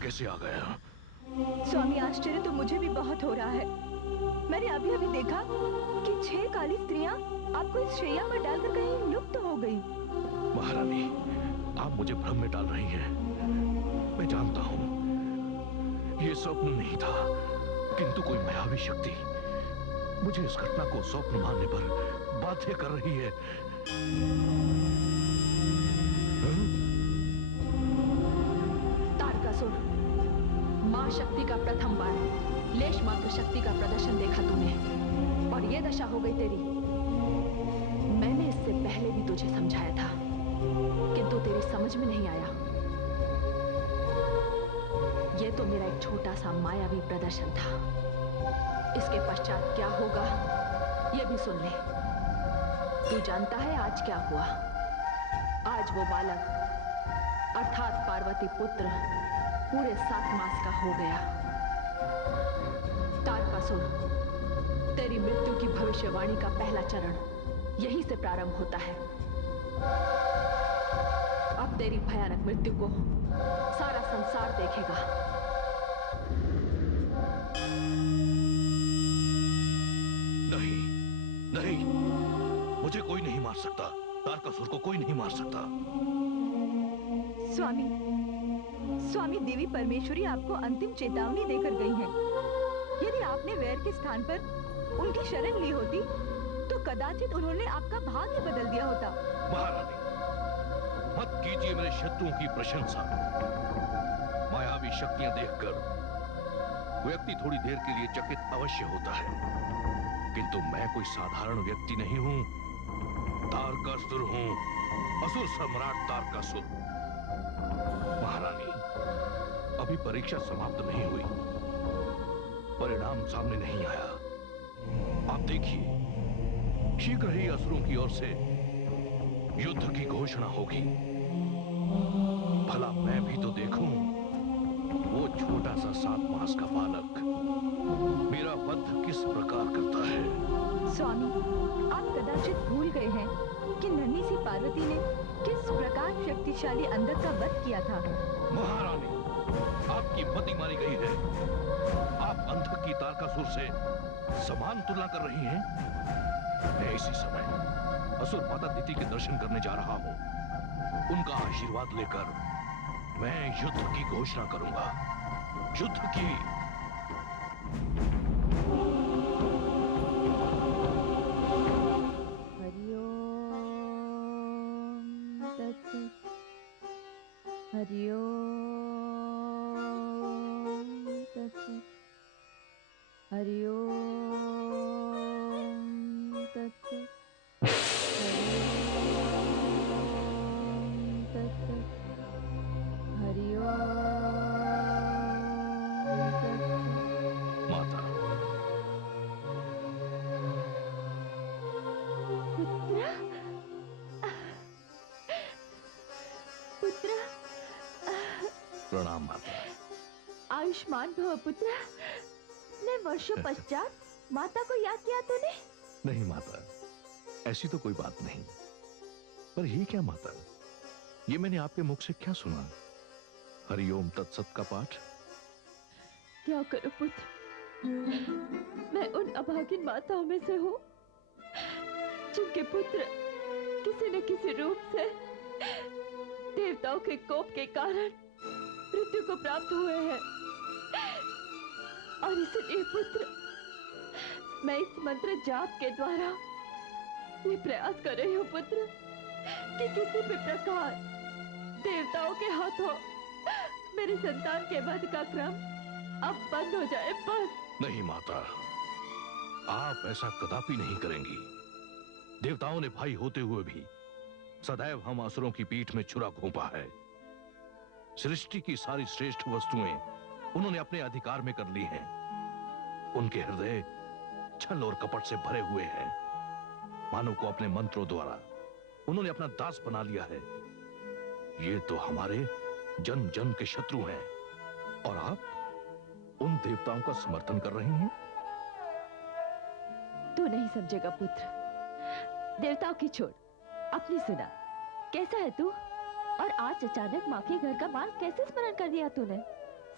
कैसे आ गया? स्वामी, आश्चर्य तो मुझे भी बहुत हो रहा है। मैंने अभी अभी देखा कि 6 काली स्त्रियां आपको इस शैया पर डालकर कहीं लुप्त हो गई। महारानी, आप मुझे भ्रम में डाल रही हैं। मैं जानता हूं ये स्वप्न नहीं था, किंतु कोई मायावी शक्ति मुझे इस घटना को स्वप्न मानने पर बाध्य कर रही है। तारकासुर, मां शक्ति का प्रथम बार लेश मात्र शक्ति का प्रदर्शन देखा तूने और ये दशा हो गई तेरी। मैंने इससे पहले भी तुझे समझाया था, किंतु तेरी समझ में नहीं आया। यह तो मेरा एक छोटा सा मायावी प्रदर्शन था। इसके पश्चात क्या होगा यह भी सुन ले। तू जानता है आज क्या हुआ? आज वो बालक अर्थात पार्वती पुत्र पूरे 7 मास का हो गया। तारकासुर, तेरी मृत्यु की भविष्यवाणी का पहला चरण यहीं से प्रारंभ होता है। अब तेरी भयानक मृत्यु को सारा संसार देखेगा। नहीं, नहीं, मुझे कोई नहीं मार सकता। तारकासुर को कोई नहीं मार सकता। स्वामी, स्वामी, देवी परमेश्वरी आपको अंतिम चेतावनी देकर गई हैं। यदि आपने वैर के स्थान पर उनकी शरण ली होती तो कदाचित उन्होंने आपका भाग्य बदल दिया होता। महारानी, मत कीजिए मेरे शत्रुओं की प्रशंसा। मायावी शक्तियां देखकर व्यक्ति थोड़ी देर के लिए चकित अवश्य होता है, किंतु मैं कोई साधारण व्यक्ति नहीं हूं। तारकासुर हूं, असुर सम्राट तारकासुर। महारानी, अभी परीक्षा समाप्त नहीं हुई, परिणाम सामने नहीं आया। आप देखिए, शीघ्र ही असुरों की ओर से युद्ध की घोषणा होगी। भला मैं भी तो देखूं, वो छोटा सा 7 मास का बालक मेरा वध किस प्रकार करता है। स्वामी, आप कदाचित भूल गए हैं कि नन्ही सी पार्वती ने किस प्रकार शक्तिशाली अंधक का वध किया था। महारानी, आपकी मति मारी गई है। आप अंधक की तारकासुर से समान तुलना कर रही हैं। मैं इसी समय असुर माता दिति के दर्शन करने जा रहा हूं। उनका आशीर्वाद लेकर मैं युद्ध की घोषणा करूंगा। युद्ध की। हरिओम तत्सत्, हरिओम तत्सत्, हरिओम तत्सत्, हरिओम तत्सत्। माता, पुत्र, पुत्र, प्रणाम माता। आयुष्मान भव पुत्र। ने वर्षों पश्चात माता को याद किया तूने? नहीं माता, ऐसी तो कोई बात नहीं। पर ये क्या माता, ये मैंने आपके मुख से क्या सुना? हरिओम तत्सत का पाठ? क्या करूं पुत्र, मैं उन अभागिन माताओं में से हूं जिनके पुत्र किसी न किसी रूप से देवताओं के कोप के कारण मृत्यु को प्राप्त हुए हैं। और इसलिए पुत्र, मैं इस मंत्र जाप के द्वारा ये प्रयास कर रही हूँ पुत्र कि किसी भी प्रकार देवताओं के हाथों मेरी संतान के वध का क्रम अब बंद हो जाए, बस। नहीं माता, आप ऐसा कदापि नहीं करेंगी। देवताओं ने भाई होते हुए भी सदैव हम असुरों की पीठ में छुरा घोंपा है। सृष्टि की सारी श्रेष्ठ वस्तुएं उन्होंने अपने अधिकार में कर ली हैं। उनके हृदय छल और कपट से भरे हुए हैं। मानव को अपने मंत्रों द्वारा उन्होंने अपना दास बना लिया है। ये तो हमारे जन्म जन्म के शत्रु हैं, और आप उन देवताओं का समर्थन कर रही हैं। तू नहीं समझेगा पुत्र, देवताओं की छोड़, अपनी सुना। कैसा है तू? और आज अचानक माँ के घर का मार्ग कैसे स्मरण कर दिया तूने?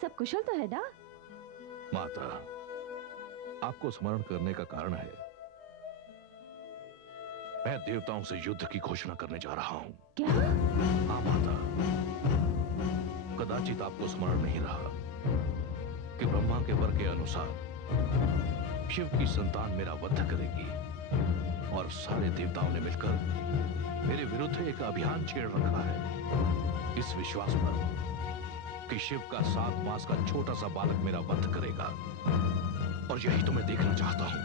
सब कुशल तो है ना? माता, आपको स्मरण करने का कारण है मैं देवताओं से युद्ध की घोषणा करने जा रहा हूं। क्या? हाँ माता, कदाचित आपको स्मरण नहीं रहा कि ब्रह्मा के वर के अनुसार शिव की संतान मेरा वध करेगी और सारे देवताओं ने मिलकर मेरे विरुद्ध एक अभियान छेड़ रखा है, इस विश्वास पर कि शिव का 7 मास का छोटा सा बालक मेरा वध करेगा। और यही तो मैं देखना चाहता हूं।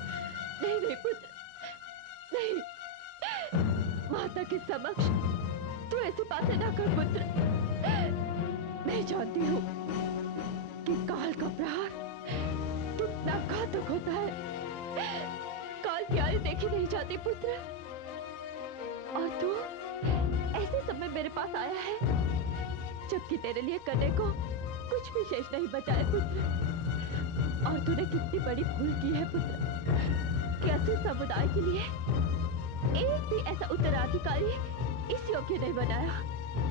नहीं नहीं पुत्र, नहीं। माता के समक्ष तू ऐसी बातें ना कर पुत्र। मैं जानती हूँ कि काल का प्रहार कितना घातक होता है। काल की आयु देखी नहीं जाती पुत्र। और तू ऐसे समय मेरे पास आया है जबकि तेरे लिए करने को कुछ भी शेष नहीं बचा है पुत्र। और तूने कितनी बड़ी भूल की है पुत्र कि असुर समुदाय के लिए एक भी ऐसा उत्तराधिकारी इस योग्य नहीं बनाया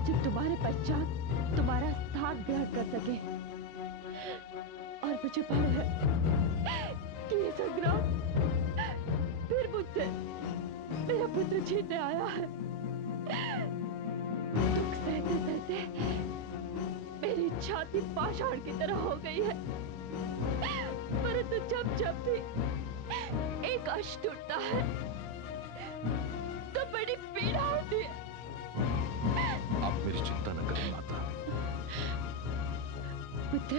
जो तुम्हारे पश्चात तुम्हारा स्थान ग्रहण कर सके। और मुझे भय है कि ये संग्राम फिर मुझसे मेरा पुत्र छीनने आया है। दुख सहते सहते मेरी छाती पाषाण की तरह हो गई है, परंतु जब जब भी एक अश्रु टूटता है तो बड़ी पीड़ा होती है। आप मेरी चिंता न करें माता। पुत्र,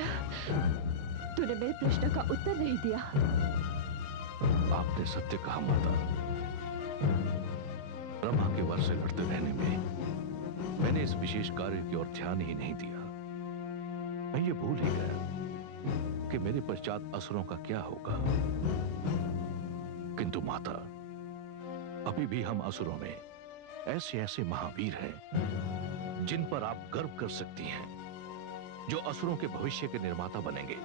तूने मेरे प्रश्न का उत्तर नहीं दिया। आपने सत्य कहा माता। ब्रह्मा के वर से लड़ते रहने में मैंने इस विशेष कार्य की ओर ध्यान ही नहीं दिया। मैं ये भूल ही गया कि मेरे पश्चात असुरों का क्या होगा। किंतु माता, अभी भी हम असुरों में ऐसे ऐसे महावीर हैं जिन पर आप गर्व कर सकती हैं, जो असुरों के भविष्य के निर्माता बनेंगे।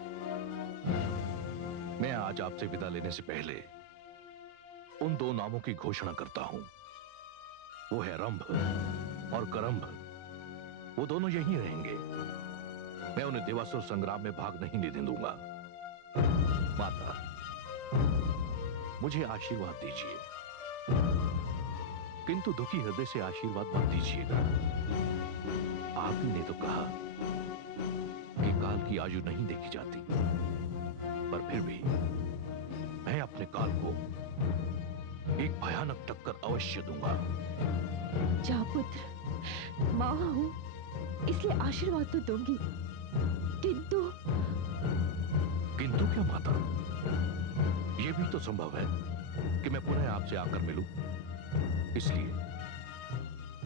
मैं आज आपसे विदा लेने से पहले उन 2 नामों की घोषणा करता हूं। वो है रंभ और करंभ। वो दोनों यहीं रहेंगे। मैं उन्हें देवासुर संग्राम में भाग नहीं लेने दूंगा। माता, मुझे आशीर्वाद दीजिए, किंतु दुखी हृदय से आशीर्वाद मत दीजिएगा। आप ही ने तो कहा कि काल की आयु नहीं देखी जाती, पर फिर भी मैं अपने काल को एक भयानक टक्कर अवश्य दूंगा। जा पुत्र, मां हूं इसलिए आशीर्वाद तो दूंगी, किंतु किंतु क्या माता? यह भी तो संभव है कि मैं पुनः आपसे आकर मिलूं। इसलिए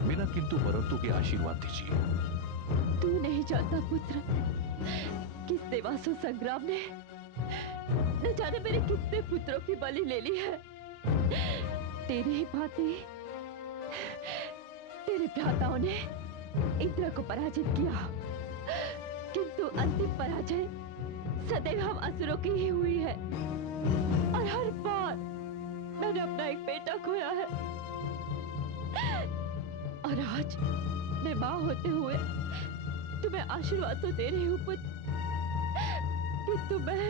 बिना किंतु परंतु के आशीर्वाद दीजिए। तू नहीं जानता पुत्र किस देवासुर संग्राम ने न जाने मेरे कितने पुत्रों की बलि ले ली है। तेरे ही भांति तेरे भ्राताओं ने इंद्र को पराजित किया, किंतु अंतिम पराजय सदैव हम असुरों की ही हुई है। और हर बार मैंने अपना एक बेटा खोया है। और आज मैं मां होते हुए तुम्हें आशीर्वाद तो दे रही हूं पुत्र, किंतु मैं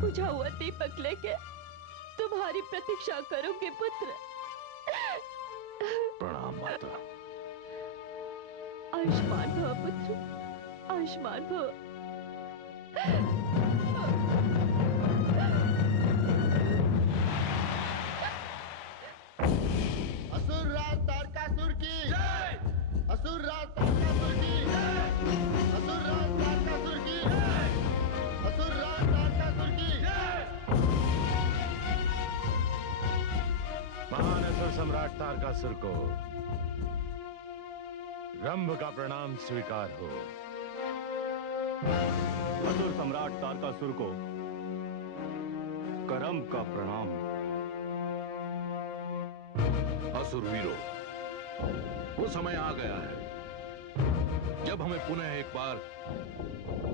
बुझा हुआ दीपक लेके तुम्हारी प्रतीक्षा करूंगी पुत्र। प्रणाम माता। आयुष्मान भव पुत्र, आयुष्मान भव। असुर राज तारकासुर की जय। असुर राज तारकासुर की जय। असुर राज तारकासुर की जय। असुर राज तारकासुर की जय। महान असुर सम्राट तारकासुर को रंभ का प्रणाम स्वीकार हो। असुर सम्राट तारकासुर को करंभ का प्रणाम। असुर वीरों, वो समय आ गया है जब हमें पुनः एक बार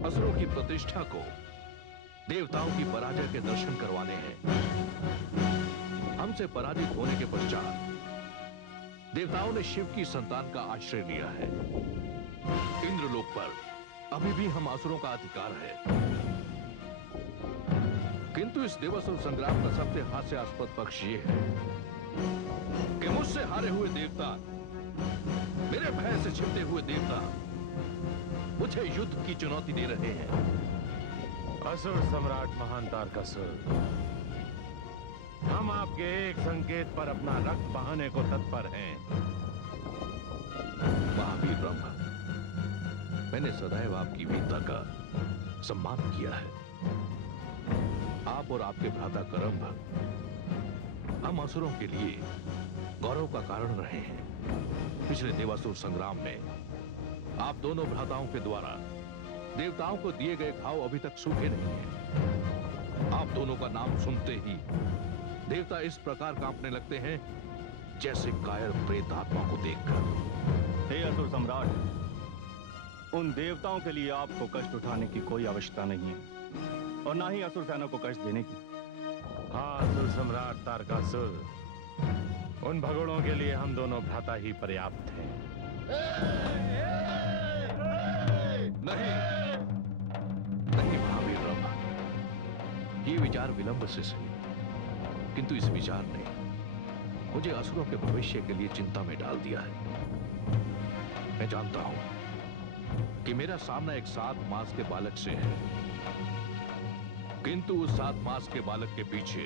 असुरों की प्रतिष्ठा को देवताओं की पराजय के दर्शन करवाने हैं। हमसे पराजित होने के पश्चात देवताओं ने शिव की संतान का आश्रय लिया है। इंद्रलोक पर अभी भी हम असुरों का अधिकार है, किंतु इस देवासुर संग्राम का सबसे हास्यास्पद पक्ष ये है कि मुझसे हारे हुए देवता, मेरे भय से छिपते हुए देवता मुझे युद्ध की चुनौती दे रहे हैं। असुर सम्राट महान तारकासुर, हम आपके एक संकेत पर अपना रक्त बहाने को तत्पर हैं। महावीर ब्रह्मा, मैंने सदैव आपकी वीरता का सम्मान किया है। आप और आपके भ्राता करम्भ हम असुरों के लिए गौरव का कारण रहे हैं। पिछले देवासुर संग्राम में आप दोनों भ्राताओं के द्वारा देवताओं को दिए गए घाव अभी तक सूखे नहीं हैं। आप दोनों का नाम सुनते ही देवता इस प्रकार कांपने लगते हैं जैसे कायर प्रेत आत्मा को देखकर। हे असुर सम्राट, उन देवताओं के लिए आपको कष्ट उठाने की कोई आवश्यकता नहीं है और ना ही असुर सेना को कष्ट देने की। हाँ असुर सम्राट तारकासुर, उन भगोड़ों के लिए हम दोनों भ्राता ही पर्याप्त हैं। नहीं नहीं महावीर ब्रह्मा, ये विचार विलंब से सही, किंतु इस विचार ने मुझे असुरों के भविष्य के लिए चिंता में डाल दिया है। मैं जानता हूं कि मेरा सामना एक 7 मास के बालक से है, किंतु उस 7 मास के बालक के पीछे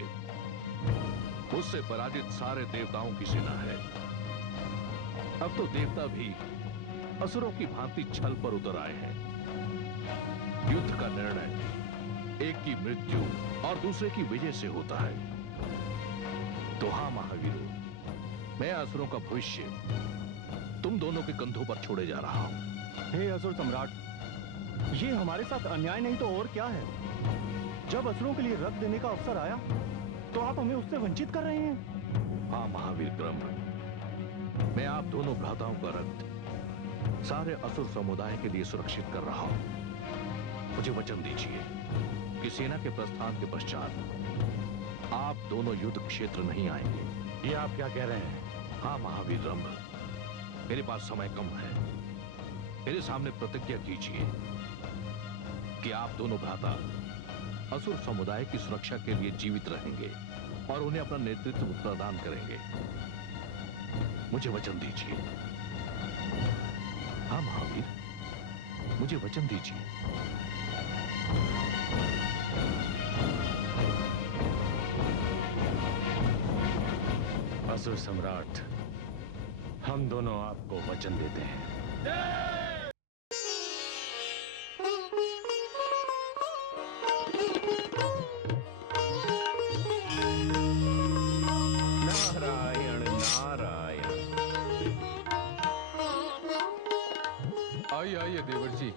उससे पराजित सारे देवताओं की सेना है। अब तो देवता भी असुरों की भांति छल पर उतर आए हैं। युद्ध का निर्णय एक की मृत्यु और दूसरे की विजय से होता है। तो हाँ महावीरों, मैं असुरों का भविष्य तुम दोनों के कंधों पर छोड़े जा रहा हूं। हे असुर सम्राट, ये हमारे साथ अन्याय नहीं तो और क्या है? जब असुरों के लिए रक्त देने का अवसर आया तो आप हमें उससे वंचित कर रहे हैं। हाँ महावीर ब्रह्म, मैं आप दोनों भ्राताओं का रक्त सारे असुर समुदाय के लिए सुरक्षित कर रहा हूं। मुझे वचन दीजिए कि सेना के प्रस्थान के पश्चात आप दोनों युद्ध क्षेत्र नहीं आएंगे। ये आप क्या कह रहे हैं? हाँ महावीर ब्रह्म, मेरे पास समय कम है। मेरे सामने प्रतिज्ञा कीजिए कि आप दोनों भ्राता असुर समुदाय की सुरक्षा के लिए जीवित रहेंगे और उन्हें अपना नेतृत्व प्रदान करेंगे। मुझे वचन दीजिए। हाँ महावीर, मुझे वचन दीजिए। असुर सम्राट, हम दोनों आपको वचन देते हैं। नारायण नारायण। आइए देवर्षि,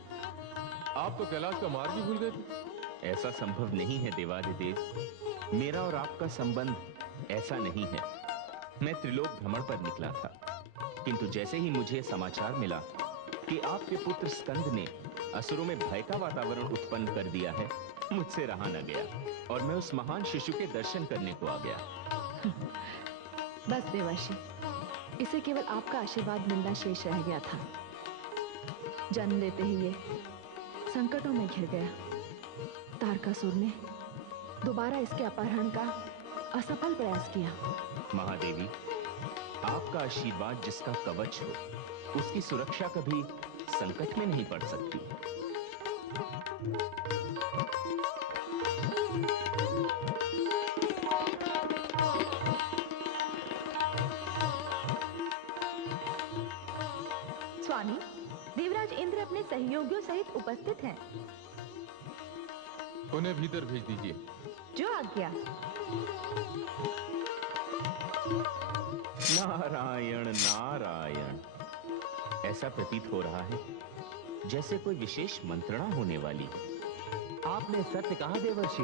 आप तो कैलाश का मार्ग ही भूल गए थे। ऐसा संभव नहीं है देवादिदेव, मेरा और आपका संबंध ऐसा नहीं है। मैं त्रिलोक भ्रमण पर निकला था, किंतु जैसे ही मुझे समाचार मिला कि आपके पुत्र स्कंद ने असुरों में भय का वातावरण उत्पन्न कर दिया है, मुझसे रहा न गया और मैं उस महान शिशु के दर्शन करने को आ गया। बस देवर्षि, इसे केवल आपका आशीर्वाद मिलना शेष रह गया था। जन्म लेते ही ये संकटों में घिर गया। तारकासुर ने दोबारा इसके अपहरण का असफल प्रयास किया। महादेवी, आपका आशीर्वाद जिसका कवच हो, उसकी सुरक्षा कभी संकट में नहीं पड़ सकती। स्वामी, देवराज इंद्र अपने सहयोगियों सहित उपस्थित हैं। उन्हें भीतर भेज दीजिए। जो आज्ञा। नारायण नारायण। ऐसा प्रतीत हो रहा है जैसे कोई विशेष मंत्रणा होने वाली है। आपने सत्य कहा देवर्षि।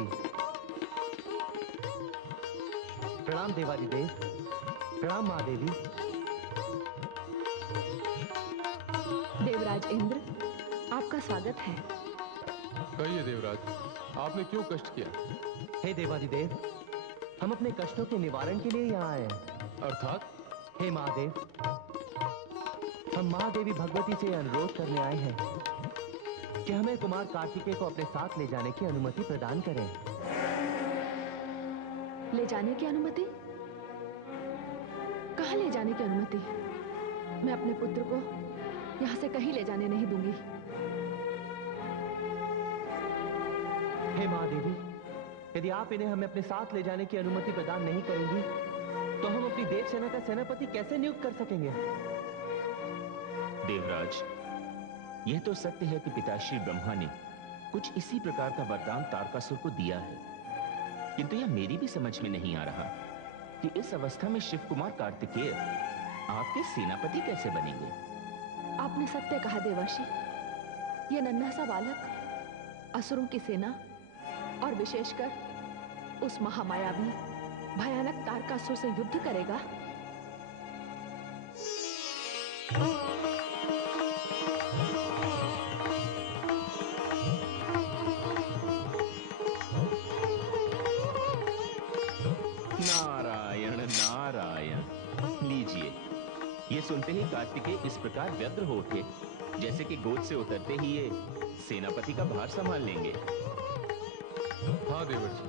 प्रणाम देवादिदेव। प्रणाम महादेवी। देवराज इंद्र, आपका स्वागत है। कहिए देवराज, आपने क्यों कष्ट किया? हे देवादिदेव, हम अपने कष्टों के निवारण के लिए यहाँ आए हैं। अर्थात? हे महादेव, हम महादेवी भगवती से अनुरोध करने आए हैं कि हमें कुमार कार्तिकेय को अपने साथ ले जाने की अनुमति प्रदान करें। ले जाने की अनुमति? कहां ले जाने की अनुमति? मैं अपने पुत्र को यहां से कहीं ले जाने नहीं दूंगी। हे महादेवी, यदि आप इन्हें हमें अपने साथ ले जाने की अनुमति प्रदान नहीं करेंगी तो हम अपनी देव सेना का सेनापति कैसे नियुक्त कर सकेंगे? देवराज, यह तो सत्य है कि पिताश्री ब्रह्मा ने कुछ इसी प्रकार का वरदान तारकासुर को दिया है, किंतु यह मेरी भी समझ में नहीं आ रहा कि इस अवस्था में शिव कुमार कार्तिकेय आपके सेनापति कैसे बनेंगे। आपने सत्य कहा देवर्षि। यह नन्हा सा बालक असुरों की सेना और विशेषकर उस महामायावी भयानक तारकासुर से युद्ध करेगा। नारायण नारायण। लीजिए। ये सुनते ही कार्तिकेय इस प्रकार व्यग्र हो उठे जैसे कि गोद से उतरते ही ये सेनापति का भार संभाल लेंगे। हाँ देवर्षि,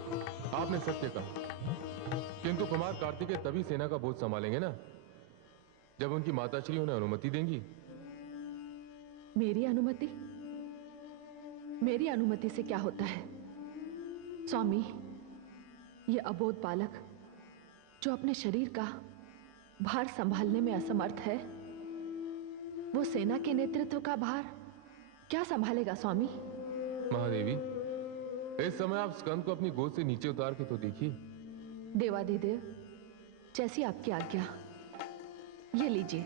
आपने सत्य कहा, किंतु कुमार कार्तिकेय तभी सेना का बोझ संभालेंगे ना जब उनकी माताश्री उन्हें अनुमति देंगी। मेरी अनुमति? मेरी अनुमति से क्या होता है स्वामी? ये अबोध बालक जो अपने शरीर का भार संभालने में असमर्थ है, वो सेना के नेतृत्व का भार क्या संभालेगा स्वामी? महादेवी, इस समय आप स्कंद को अपनी गोद से नीचे उतार के तो देखिए। देवाधिदेव, जैसी आपकी आज्ञा। ये लीजिए।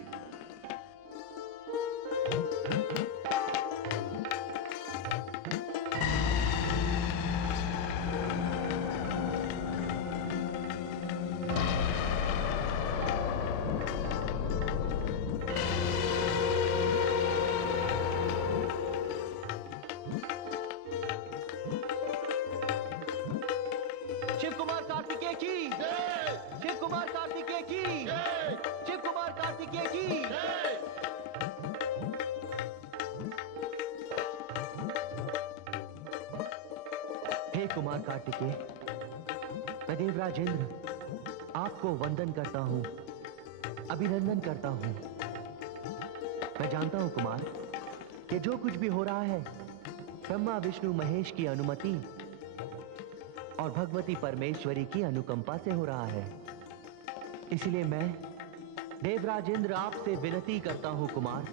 शिव कुमार कार्तिकेय की जय। शिव कुमार कार्तिकेय की जय। शिव कुमार कार्तिकेय की जय। हे कुमार कार्तिकेय, मैं देवराज इंद्र आपको वंदन करता हूं, अभिनंदन करता हूं। मैं जानता हूं कुमार कि जो कुछ भी हो रहा है ब्रह्मा विष्णु महेश की अनुमति और भगवती परमेश्वरी की अनुकंपा से हो रहा है। इसलिए मैं देवराज इंद्र आपसे विनती करता हूं कुमार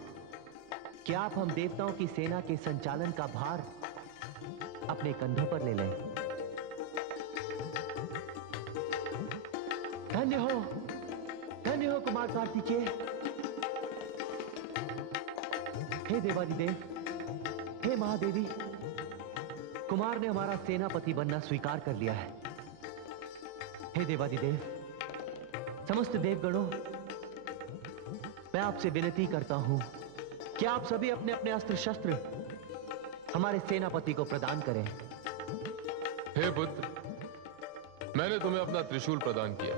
कि आप हम देवताओं की सेना के संचालन का भार अपने कंधों पर ले लें। धन्य हो कुमार कार्तिकेय। हे देवादिदेव, हे महादेवी, कुमार ने हमारा सेनापति बनना स्वीकार कर लिया है। हे देवादिदेव, समस्त देवगणों, मैं आपसे विनती करता हूं कि आप सभी अपने अपने अस्त्र शस्त्र हमारे सेनापति को प्रदान करें। हे पुत्र, मैंने तुम्हें अपना त्रिशूल प्रदान किया।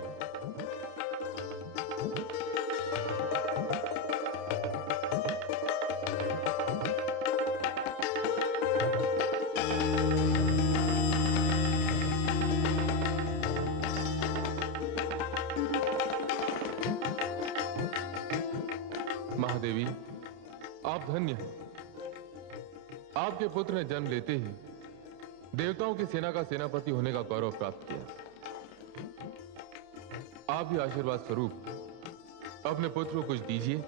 महादेवी, आप धन्य हैं। आपके पुत्र ने जन्म लेते ही देवताओं की सेना का सेनापति होने का गौरव प्राप्त किया। आप भी आशीर्वाद स्वरूप अपने पुत्र को कुछ दीजिए।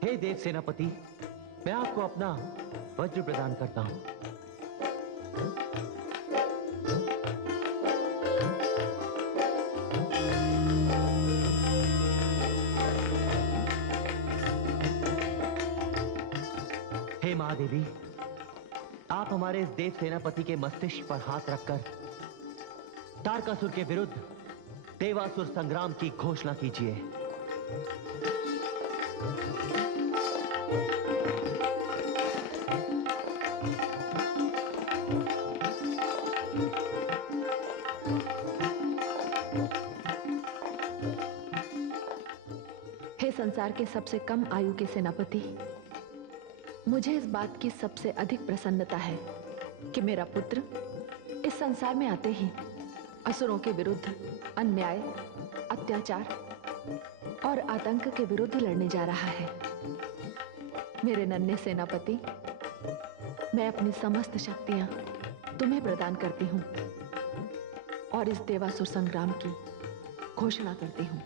हे देव सेनापति, मैं आपको अपना वज्र प्रदान करता हूं। हे महादेवी, आप हमारे इस देव सेनापति के मस्तिष्क पर हाथ रखकर तारकासुर के विरुद्ध देवासुर संग्राम की घोषणा कीजिए। हे संसार के सबसे कम आयु के सेनापति, मुझे इस बात की सबसे अधिक प्रसन्नता है कि मेरा पुत्र इस संसार में आते ही असुरों के विरुद्ध अन्याय, अत्याचार और आतंक के विरुद्ध लड़ने जा रहा है। मेरे नन्हे सेनापति, मैं अपनी समस्त शक्तियां तुम्हें प्रदान करती हूं और इस देवासुर संग्राम की घोषणा करती हूं।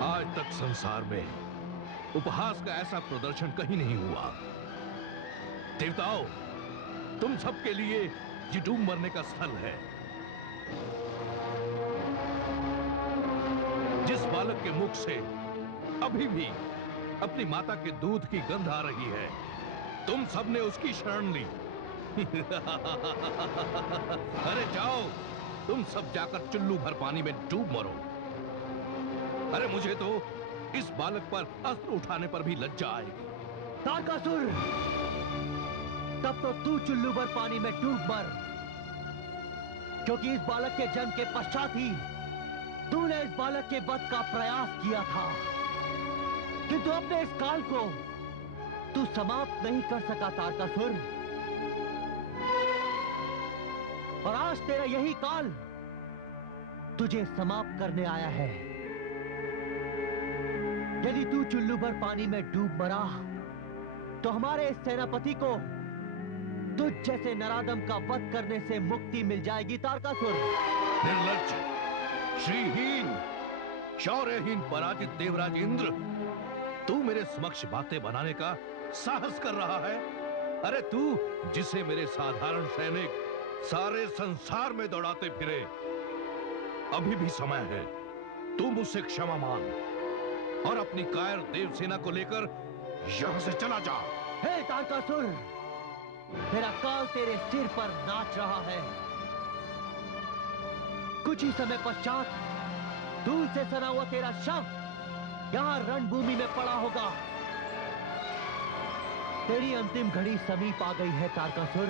आज तक संसार में उपहास का ऐसा प्रदर्शन कहीं नहीं हुआ। देवताओं, तुम सबके लिए ये डूब मरने का स्थल है। जिस बालक के मुख से अभी भी अपनी माता के दूध की गंध आ रही है, तुम सबने उसकी शरण ली। अरे जाओ, तुम सब जाकर चुल्लू भर पानी में डूब मरो। अरे मुझे तो इस बालक पर अस्त्र उठाने पर भी लज्जा आएगी। तारकासुर, तब तो तू चुल्लू भर पानी में डूब मर, क्योंकि इस बालक के जन्म के पश्चात ही तूने इस बालक के वध का प्रयास किया था, किंतु अपने इस काल को तू समाप्त नहीं कर सका तारकासुर। और आज तेरा यही काल तुझे समाप्त करने आया है। यदि तू चुल्लू भर पानी में डूब मरा तो हमारे इस सेनापति को तुझ जैसे नराधम का वध करने से मुक्ति मिल जाएगी तारकासुर। निर्लज्ज, श्रीहीन, शौर्यहीन पराजित देवराज इंद्र, तू मेरे समक्ष बातें बनाने का साहस कर रहा है। अरे तू, जिसे मेरे साधारण सैनिक सारे संसार में दौड़ाते फिरे, अभी भी समय है। तू मुझसे क्षमा मांग और अपनी कायर देव सेना को लेकर यहां से चला जा। हे तारकासुर, तेरा काल तेरे सिर पर नाच रहा है। कुछ ही समय पश्चात दूर से सना हुआ तेरा शव यहां रणभूमि में पड़ा होगा। तेरी अंतिम घड़ी समीप आ गई है तारकासुर,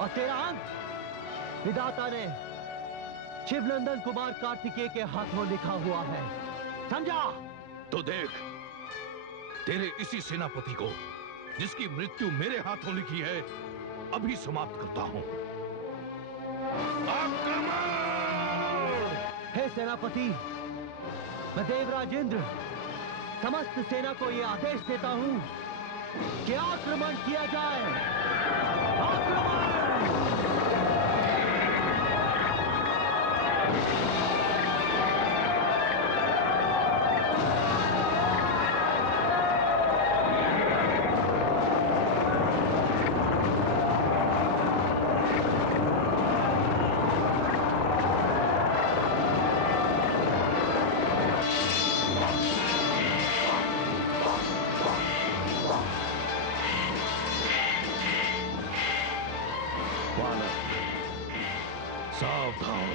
और तेरा अंत विधाता ने शिवनंदन कुमार कार्तिकेय के हाथों लिखा हुआ है, समझा? तो देख, तेरे इसी सेनापति को, जिसकी मृत्यु मेरे हाथों लिखी है, अभी समाप्त करता हूं। आक्रमण! हे सेनापति, मैं देवराज इंद्र समस्त सेना को यह आदेश देता हूं कि आक्रमण किया जाए। आक्रमण! सावधान।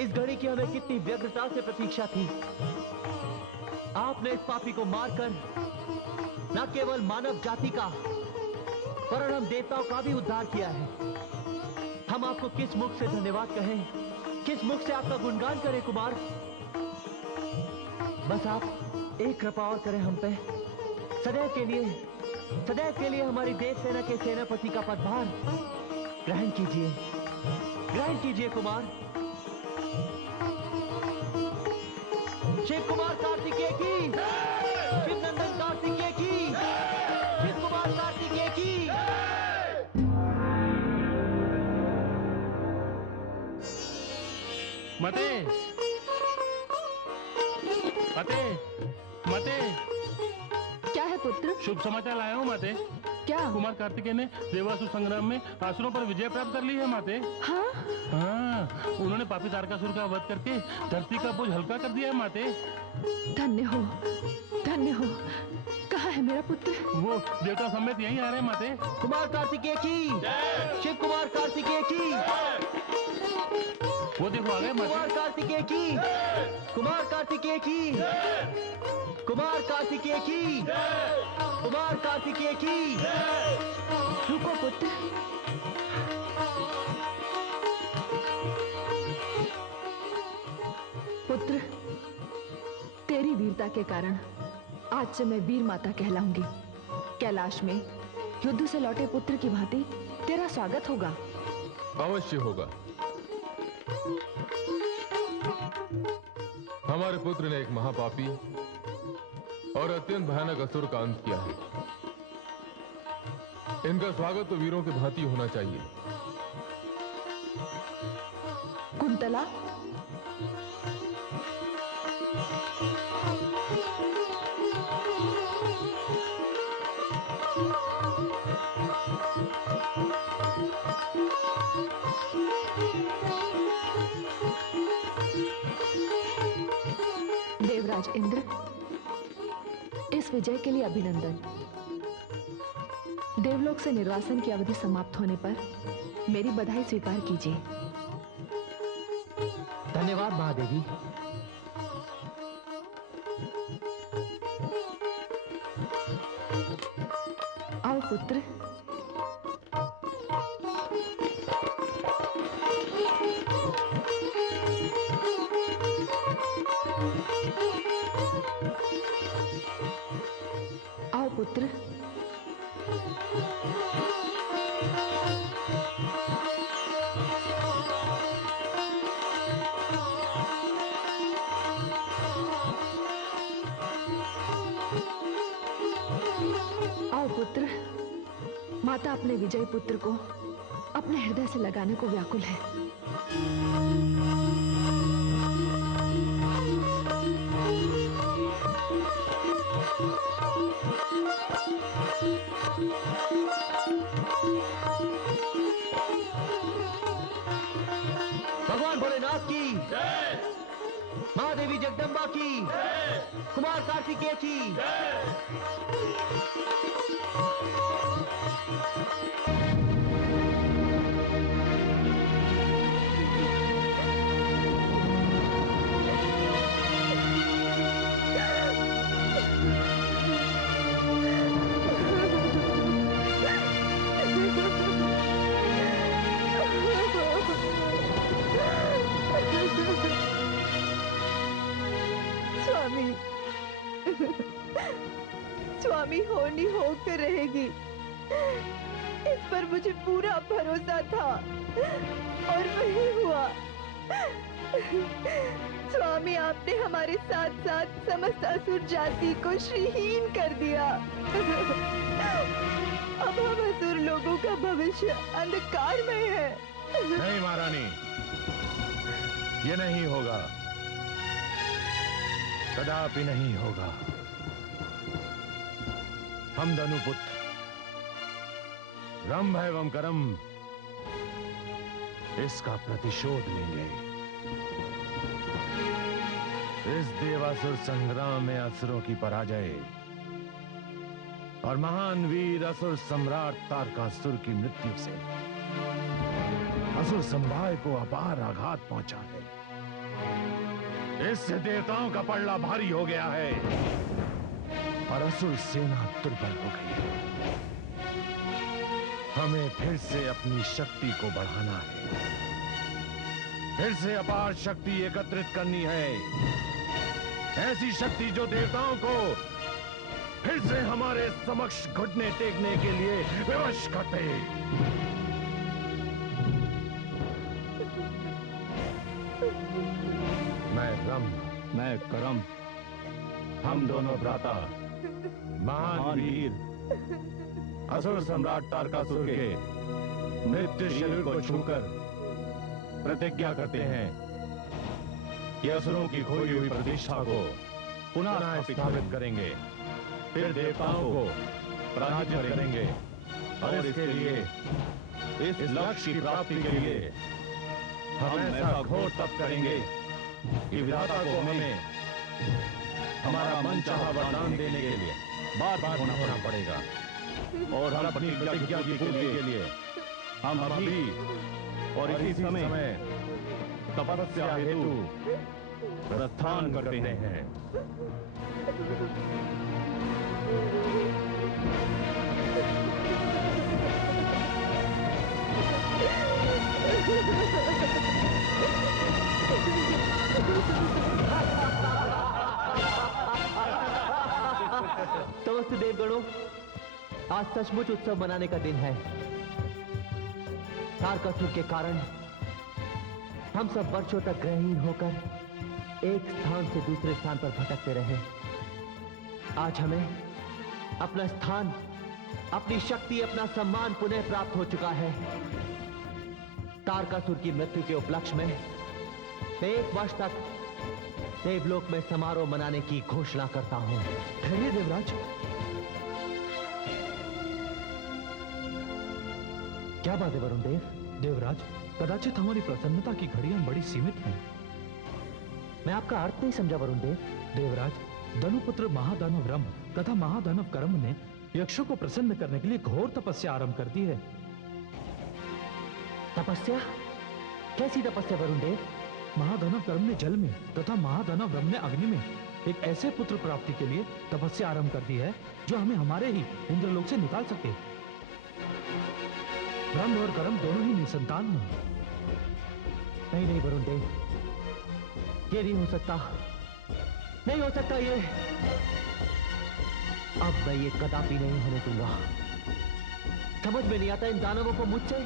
इस घड़ी की हमें कितनी व्यग्रता से प्रतीक्षा थी। आपने इस पापी को मारकर न केवल मानव जाति का वरन हम देवताओं का भी उद्धार किया है। हम आपको किस मुख से धन्यवाद कहें, किस मुख से आपका गुणगान करें कुमार। बस आप एक कृपा और करें हम पे। सदैव के लिए हमारी देव सेना के सेनापति का पदभार ग्रहण कीजिए कुमार। शिव कुमार कार्तिकेय की, शिव नंदन कार्तिकेय की, शिव कुमार कार्तिकेय की। मते मते मते क्या है पुत्र? शुभ समाचार लाया हूँ माते। क्या? कुमार कार्तिकेय ने देवासुर संग्राम में असुरों पर विजय प्राप्त कर ली है माते। हाँ? हाँ, उन्होंने पापी तारकासुर का वध करके धरती का बोझ हल्का कर दिया है माते। धन्य हो, धन्य हो। कहाँ है मेरा पुत्र? वो देवता समेत यहीं आ रहे हैं माते। कुमार कार्तिकेय की, शिव कुमार कार्तिकेय की। वो देखो आ गए माते। कुमार कार्तिकेय की, कुमार कार्तिकेय की, कुमार कार्तिकेय की, कुमार कार्तिकेय की। रुको पुत्र। पुत्र, तेरी वीरता के कारण आज से मैं वीर माता कहलाऊंगी। कैलाश में युद्ध से लौटे पुत्र की भांति तेरा स्वागत होगा। अवश्य होगा। हमारे पुत्र ने एक महापापी और अत्यंत भयानक असुर का अंत किया है। इनका स्वागत तो वीरों की भांति होना चाहिए। कुंतला, देवराज इंद्र, इस विजय के लिए अभिनंदन। देवलोक से निर्वासन की अवधि समाप्त होने पर मेरी बधाई स्वीकार कीजिए। धन्यवाद महादेवी। आओ पुत्र। आओ पुत्र। आओ पुत्र। माता अपने विजयी पुत्र को अपने हृदय से लगाने को व्याकुल है। भगवान भोलेनाथ की जय, महादेवी जगदम्बा की जय, कुमार कार्तिकेय की स्वामी, स्वामी होनी होकर रहेगी, इस पर मुझे पूरा भरोसा था और वही हुआ। स्वामी, आपने हमारे साथ साथ समस्त असुर जाति को श्रीहीन कर दिया। अब हम असुर लोगों का भविष्य अंधकार में है। नहीं महारानी, ये नहीं होगा, कदापि नहीं होगा। हम धनुपुत्र रंभ एवं करम इसका प्रतिशोध लेंगे। इस देवासुर संग्राम में असुरों की पराजय और महान वीर असुर सम्राट तारकासुर की मृत्यु से असुर संभाय को अपार आघात पहुंचा है। इससे देवताओं का पलड़ा भारी हो गया है और असुर सेना दुर्बल हो गई है। हमें फिर से अपनी शक्ति को बढ़ाना है, फिर से अपार शक्ति एकत्रित करनी है, ऐसी शक्ति जो देवताओं को फिर से हमारे समक्ष घुटने टेकने के लिए विवश करते। मैं रम, मैं करम, हम दोनों भ्राता महान वीर असुर सम्राट तारकासुर के मृत्यु शरीर को छूकर प्रतिज्ञा करते हैं कि असुरों की खोई हुई प्रतिष्ठा को पुनः स्थापित करेंगे, फिर देवताओं को पराजित करेंगे और इसके लिए, इस लक्ष्य की प्राप्ति के लिए हम ऐसा घोर तप करेंगे कि विधाता को हमें हमारा मनचाहा वरदान देने के लिए बार बार होना पड़ेगा और हम अपनी प्रतिज्ञा की पूर्ति के लिए हम अभी और इसी समय तपस्या हेतु प्रस्थान करते हैं। समस्त देवगणों, आज सचमुच उत्सव मनाने का दिन है। तारकासुर के कारण हम सब वर्षों तक ग्रहहीन होकर एक स्थान से दूसरे स्थान पर भटकते रहे। आज हमें अपना स्थान, अपनी शक्ति, अपना सम्मान पुनः प्राप्त हो चुका है। तारकासुर की मृत्यु के उपलक्ष्य में मैं 1 वर्ष तक देवलोक में समारोह मनाने की घोषणा करता हूं। ठहरिए देवराज, क्या बात है वरुण देव? देवराज, कदाचित हमारी प्रसन्नता की घड़ियां बड़ी सीमित हैं। मैं आपका अर्थ नहीं समझा वरुण देव। देवराज, धनुपुत्र महादानव रम तथा महादानव कर्म ने यक्षों को प्रसन्न करने के लिए घोर तपस्या आरंभ कर दी है। तपस्या? कैसी तपस्या वरुण देव? महादानव कर्म ने जल में तथा महादानव रम ने अग्नि में एक ऐसे पुत्र प्राप्ति के लिए तपस्या आरंभ कर दी है जो हमें हमारे ही इंद्रलोक से निकाल सके। ब्रह्म और कर्म दोनों ही निसंतान हैं। नहीं नहीं वरुण देव, ये नहीं हो सकता, नहीं हो सकता ये। अब मैं ये कदापि नहीं होने दूंगा। समझ में नहीं आता इन दानवों को मुझसे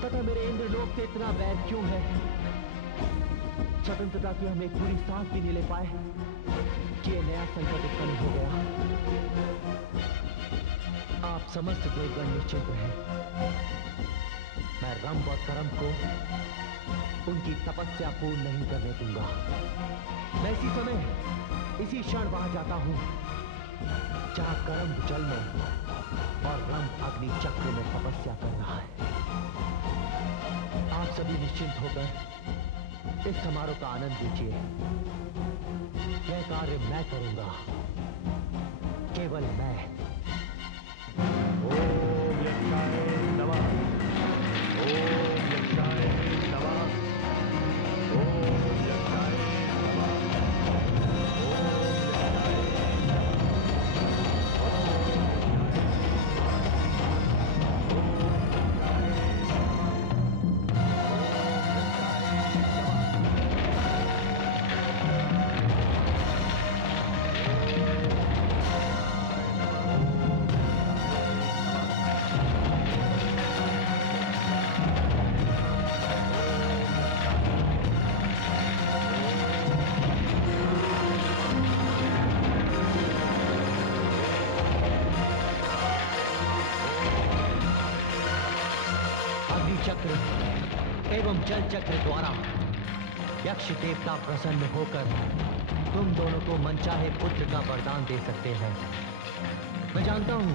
तथा मेरे इंद्रलोक से इतना बैर क्यों है। स्वतंत्रता की हम एक पूरी सांस भी नहीं ले पाए कि ये नया संकट उत्पन्न हो गया। आप समस्त देवगण निश्चिंत रहे, मैं रम और करम को उनकी तपस्या पूर्ण नहीं करने दूंगा। मैं इसी समय, इसी क्षण वहां जाता हूं जहां करम जल में और रम अग्नि चक्र में तपस्या कर रहा है। आप सभी निश्चिंत होकर इस समारोह का आनंद लीजिए। यह कार्य मैं करूंगा, केवल मैं। ओम यक्षाय नमः। ओम यक्षाय नमः। ओम यक्षाय नमः। चक्र एवं जल चक्र द्वारा यक्ष देवता प्रसन्न होकर तुम दोनों को मनचाहे पुत्र का वरदान दे सकते हैं। मैं जानता हूं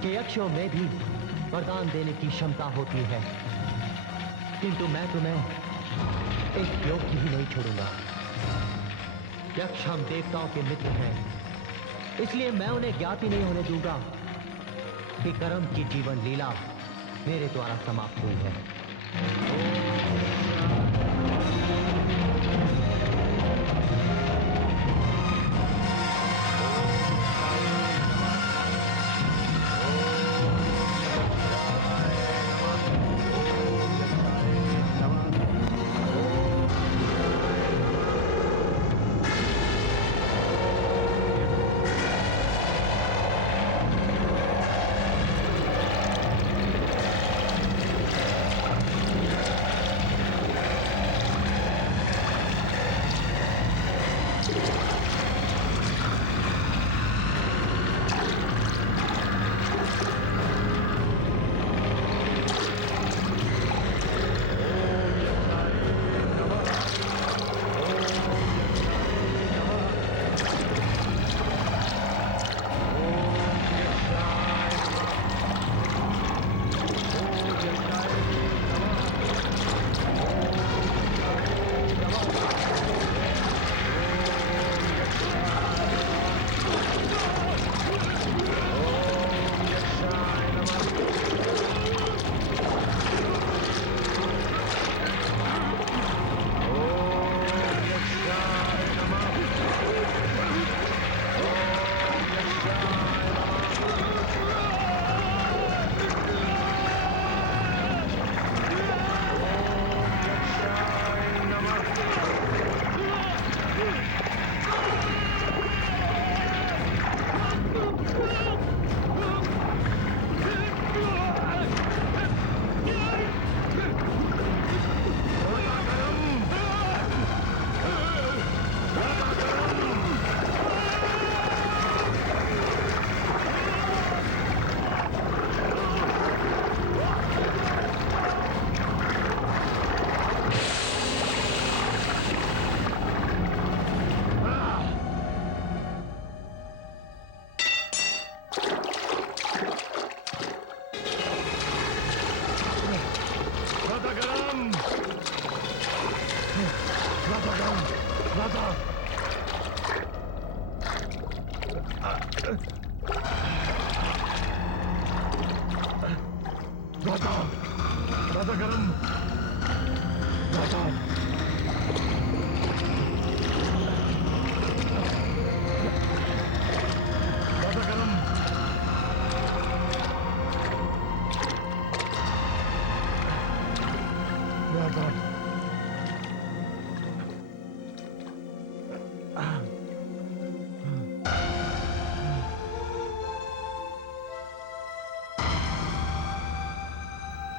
कि यक्षों में भी वरदान देने की क्षमता होती है, किंतु मैं तुम्हें इस योग्य ही नहीं छोड़ूंगा। यक्ष हम देवताओं के मित्र हैं, इसलिए मैं उन्हें ज्ञात ही नहीं होने दूंगा कि कर्म की जीवन लीला मेरे द्वारा समाप्त हुई है।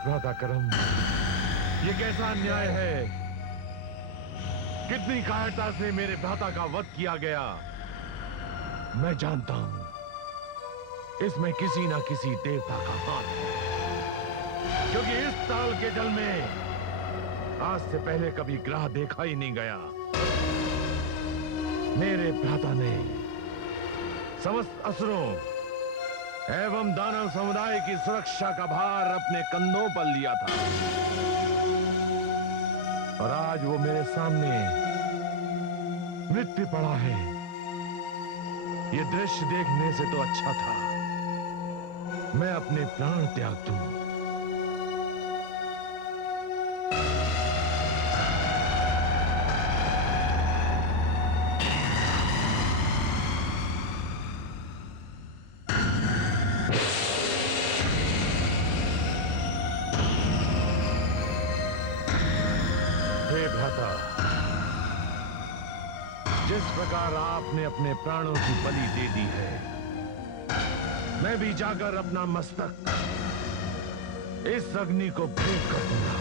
भ्राता करम, ये कैसा अन्याय है? कितनी कायरता से मेरे भ्राता का वध किया गया। मैं जानता हूं इसमें किसी ना किसी देवता का हाथ है, क्योंकि इस ताल के जल में आज से पहले कभी ग्रह देखा ही नहीं गया। मेरे भ्राता ने समस्त असुरों एवं दानव समुदाय की सुरक्षा का भार अपने कंधों पर लिया था, और आज वो मेरे सामने मृत्यु पड़ा है। ये दृश्य देखने से तो अच्छा था मैं अपने प्राण त्याग दूं। हे भ्राता, जिस प्रकार आपने अपने प्राणों की बलि दे दी है, मैं भी जाकर अपना मस्तक इस अग्नि को भेंट कर दूंगा।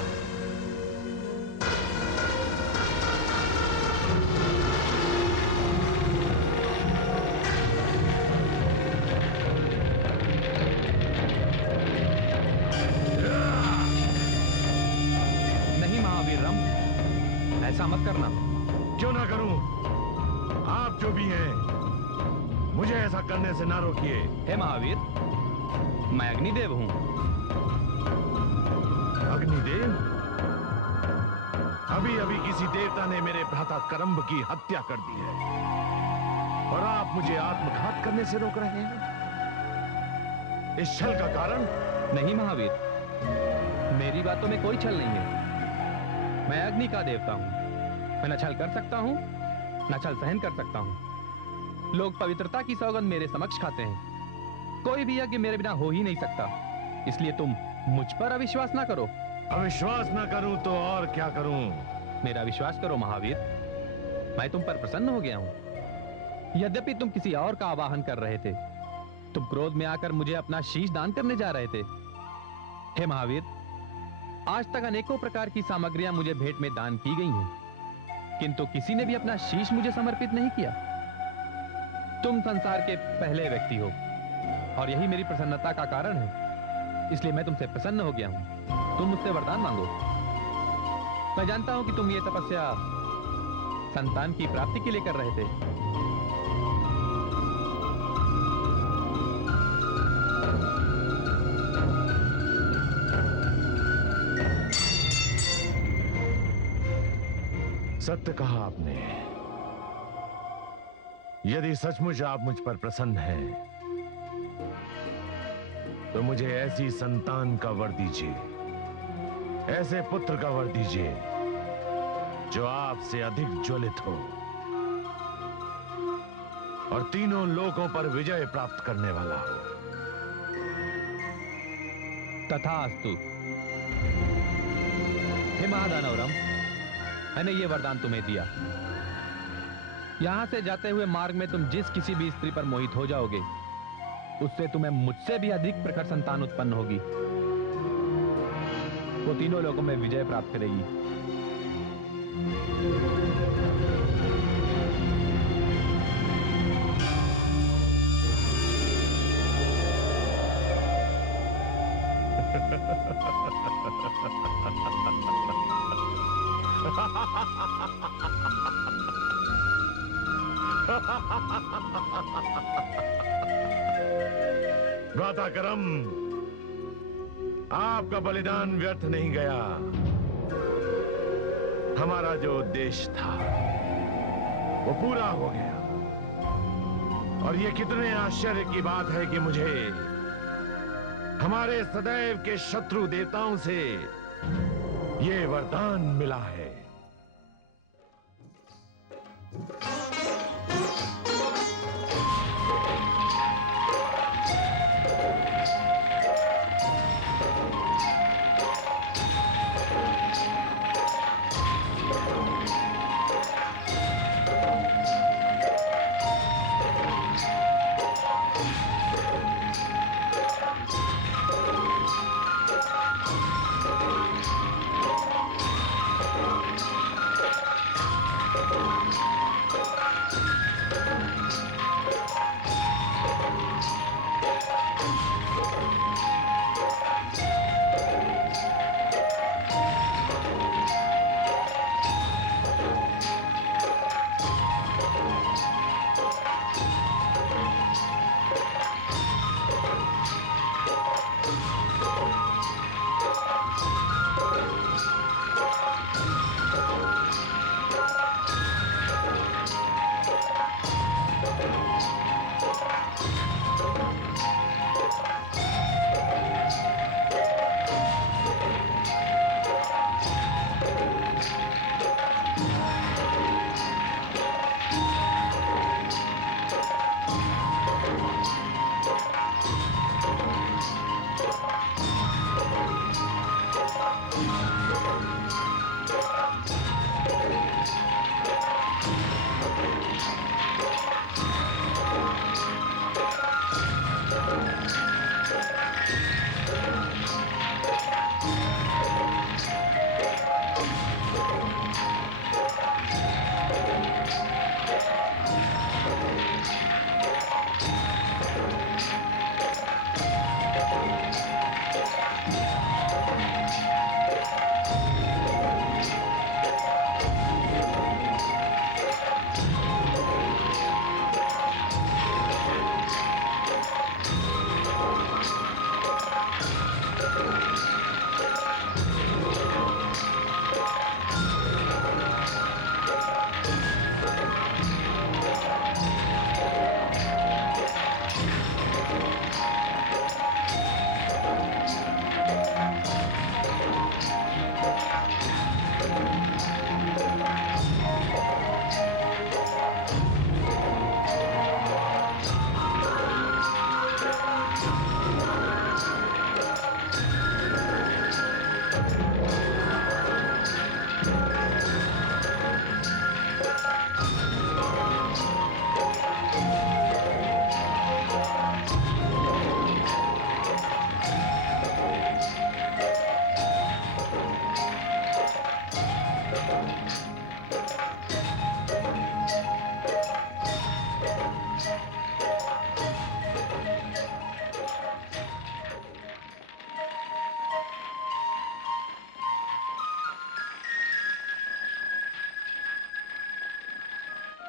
नहीं महावीर रम, ऐसा मत करना। क्यों ना करूं? आप जो भी हैं, मुझे ऐसा करने से ना रोकिए। हे महावीर, मैं अग्निदेव हूं। अग्निदेव? अभी अभी किसी देवता ने मेरे भ्राता करम्ब की हत्या कर दी है, और आप मुझे आत्मघात करने से रोक रहे हैं। इस छल का कारण? नहीं महावीर, मेरी बातों में कोई छल नहीं है। मैं अग्नि का देवता हूं। मैं न छल कर सकता हूं, न छल सहन कर सकता हूं। लोग पवित्रता की सौगंध मेरे समक्ष खाते हैं। कोई भी यज्ञ मेरे बिना हो ही नहीं सकता। इसलिए तुम मुझ पर अविश्वास ना करो। अविश्वास ना करूं तो और क्या करूं? मेरा विश्वास करो महावीर, मैं तुम पर प्रसन्न हो गया हूं। यद्यपि तुम किसी और का आवाहन कर रहे थे, तुम क्रोध में आकर मुझे अपना शीश दान करने जा रहे थे। हे महावीर, आज तक अनेकों प्रकार की सामग्रियां मुझे भेंट में दान की गई हैं, किंतु किसी ने भी अपना शीश मुझे समर्पित नहीं किया। तुम संसार के पहले व्यक्ति हो, और यही मेरी प्रसन्नता का कारण है। इसलिए मैं तुमसे प्रसन्न हो गया हूं। तुम मुझसे वरदान मांगो। मैं जानता हूं कि तुम ये तपस्या संतान की प्राप्ति के लिए कर रहे थे। सत्य कहा आपने। यदि सचमुच आप मुझ पर प्रसन्न हैं, तो मुझे ऐसी संतान का वर दीजिए, ऐसे पुत्र का वर दीजिए जो आपसे अधिक ज्वलित हो और तीनों लोकों पर विजय प्राप्त करने वाला हो। तथास्तु। हे महादानवरम, मैंने ये वरदान तुम्हें दिया। यहां से जाते हुए मार्ग में तुम जिस किसी भी स्त्री पर मोहित हो जाओगे, उससे तुम्हें मुझसे भी अधिक प्रखर संतान उत्पन्न होगी। वो तीनों लोगों में विजय प्राप्त करेगी। भ्राता करम, आपका बलिदान व्यर्थ नहीं गया। हमारा जो उद्देश्य था वो पूरा हो गया। और ये कितने आश्चर्य की बात है कि मुझे हमारे सदैव के शत्रु देवताओं से ये वरदान मिला है।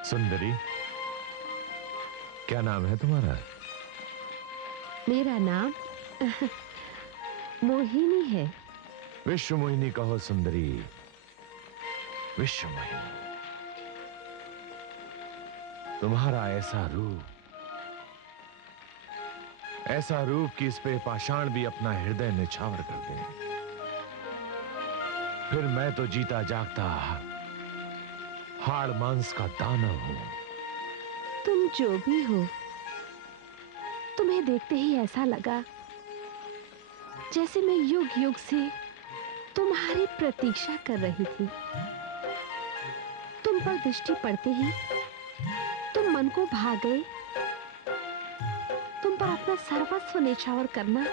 सुंदरी, क्या नाम है तुम्हारा? मेरा नाम मोहिनी है। विश्व मोहिनी कहो सुंदरी, विश्व मोहिनी। तुम्हारा ऐसा रूप कि इस पे पाषाण भी अपना हृदय निछावर कर दे। फिर मैं तो जीता जागता हाड़ मांस का दानव हूं। तुम जो भी हो, तुम्हें देखते ही ऐसा लगा जैसे मैं युग युग से तुम्हारी प्रतीक्षा कर रही थी। तुम पर दृष्टि पड़ते ही तुम मन को भा गए। तुम पर अपना सर्वस्व निछावर करना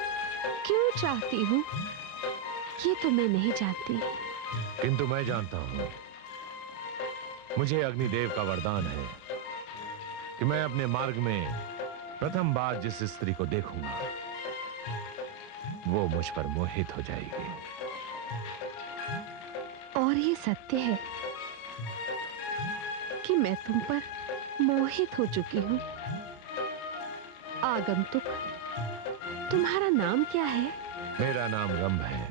क्यों चाहती हूँ, ये तो मैं नहीं जानती। किंतु मैं जानता हूं, मुझे अग्निदेव का वरदान है कि मैं अपने मार्ग में प्रथम बार जिस स्त्री को देखूंगा वो मुझ पर मोहित हो जाएगी। और ये सत्य है कि मैं तुम पर मोहित हो चुकी हूँ। आगंतुक, तुम्हारा नाम क्या है? मेरा नाम रंभ है,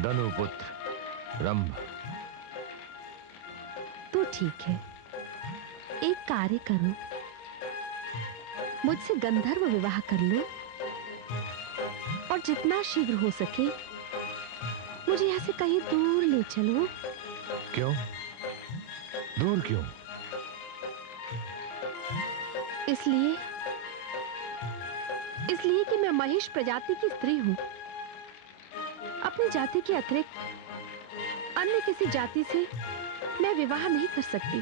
धनुपुत्र रंभ। तो ठीक है, एक कार्य करो, मुझसे गंधर्व विवाह कर लो और जितना शीघ्र हो सके मुझे यहाँ से कहीं दूर ले चलो। क्यों? दूर क्यों? इसलिए कि मैं महिष प्रजाति की स्त्री हूँ। अपनी जाति के अतिरिक्त अन्य किसी जाति से मैं विवाह नहीं कर सकती।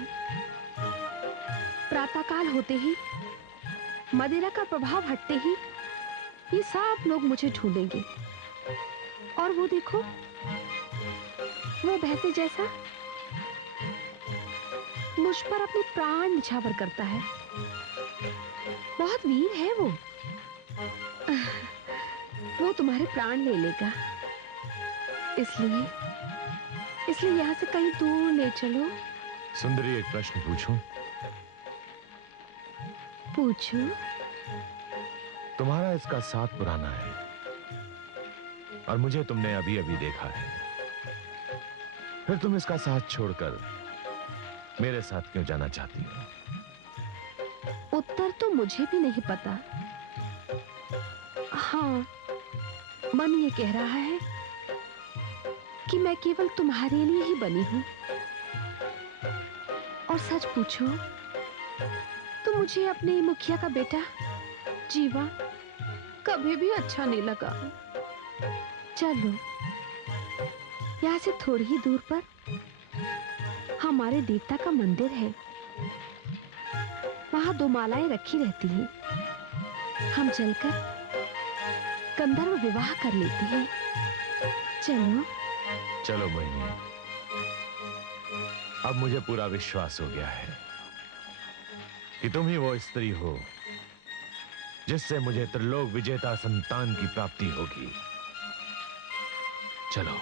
प्रातःकाल होते ही, मदिरा का प्रभाव हटते ही ये सब लोग मुझे ढूंढेंगे। और वो देखो, वो भैंसे जैसा मुझ पर अपने प्राण निछावर करता है। बहुत वीर है वो। वो तुम्हारे प्राण ले लेगा, इसलिए यहाँ से कहीं दूर ले चलो। सुंदरी, एक प्रश्न पूछूं? पूछो। तुम्हारा इसका साथ पुराना है और मुझे तुमने अभी अभी देखा है, फिर तुम इसका साथ छोड़कर मेरे साथ क्यों जाना चाहती हो? उत्तर तो मुझे भी नहीं पता। हाँ, मन ये कह रहा है कि मैं केवल तुम्हारे लिए ही बनी हूं। और सच पूछो तो मुझे अपने मुखिया का बेटा जीवा कभी भी अच्छा नहीं लगा। चलो, यहाँ से थोड़ी ही दूर पर हमारे देवता का मंदिर है, वहां 2 मालाएं रखी रहती हैं। हम चलकर गंधर्व विवाह कर लेते हैं। चलो। चलो मोहिनी, अब मुझे पूरा विश्वास हो गया है कि तुम ही वो स्त्री हो जिससे मुझे त्रिलोक विजेता संतान की प्राप्ति होगी। चलो।